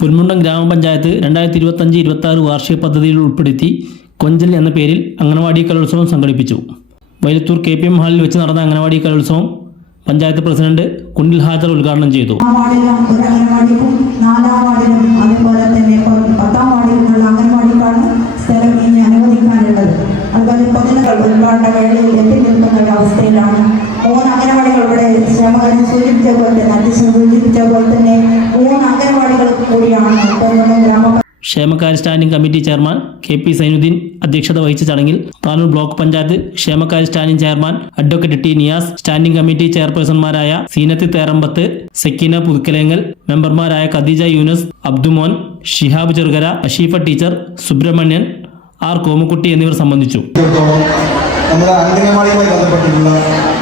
പുൽമുണ്ടം ഗ്രാമപഞ്ചായത്ത് 2025-26 വാർഷിക പദ്ധതിയിൽ ഉൾപ്പെടുത്തി കൊഞ്ചൽ എന്ന പേരിൽ അംഗനവാടി കലോത്സവം സംഘടിപ്പിച്ചു. വൈലത്തൂർ KPM ഹാളിൽ വെച്ച് നടന്ന അംഗനവാടി കലോത്സവം പഞ്ചായത്ത് പ്രസിഡന്റ് കുണ്ടിൽ ഹാജർ ഉദ്ഘാടനം ചെയ്തു. ക്ഷേമകാര്യ standing committee chairman KP Zainudheen അധ്യക്ഷത വഹിച്ച ചടങ്ങിൽ താനൂർ ബ്ലോക്ക് പഞ്ചായത്ത് ക്ഷേമകാര്യ standing chairman advocate T Niyas, standing committee ചെയർപേഴ്സൺമാരായ സീനത്ത് തേറമ്പത്ത്, സക്കീന പുതുക്കലേങ്ങൽ, മെമ്പർമാരായ ഖദീജ യൂനസ്, അബ്ദുമോൻ, ഷിഹാബ് ചെറുകര, അഷീഫ ടീച്ചർ, സുബ്രഹ്മണ്യൻ, R കോമുക്കുട്ടി എന്നിവർ സംബന്ധിച്ചു. നമ്മുടെ അംഗനവാടിയുമായി ബന്ധപ്പെട്ടിട്ടുള്ള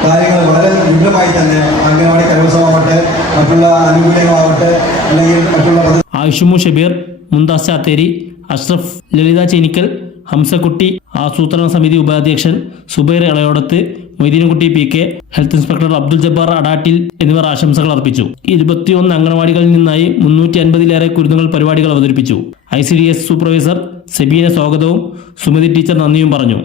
കാര്യങ്ങൾ വളരെ വിപുലമായി തന്നെ അംഗനവാടി കലോത്സവമാവട്ടെ, മറ്റുള്ള ആനുകൂല്യങ്ങളാവട്ടെ, അല്ലെങ്കിൽ മറ്റുള്ള ആയിഷുമു ഷബീർ, മുന്താസ് ചാത്തേരി, അഷ്റഫ്, ലളിത ചേനിക്കൽ, ഹംസക്കുട്ടി, ആസൂത്രണ സമിതി ഉപാധ്യക്ഷൻ Zubair Elayodath, Moideenkutty PK, health inspector Abdul Jabbar Adattil എന്നിവർ ആശംസകൾ അർപ്പിച്ചു. 21 അംഗനവാടികളിൽ നിന്നായി 350-ലേറെ കുരുന്നുകൾ പരിപാടികൾ അവതരിപ്പിച്ചു. ICDS സൂപ്പർവൈസർ സെബീന സ്വാഗതവും സുമതി ടീച്ചർ നന്ദിയും പറഞ്ഞു.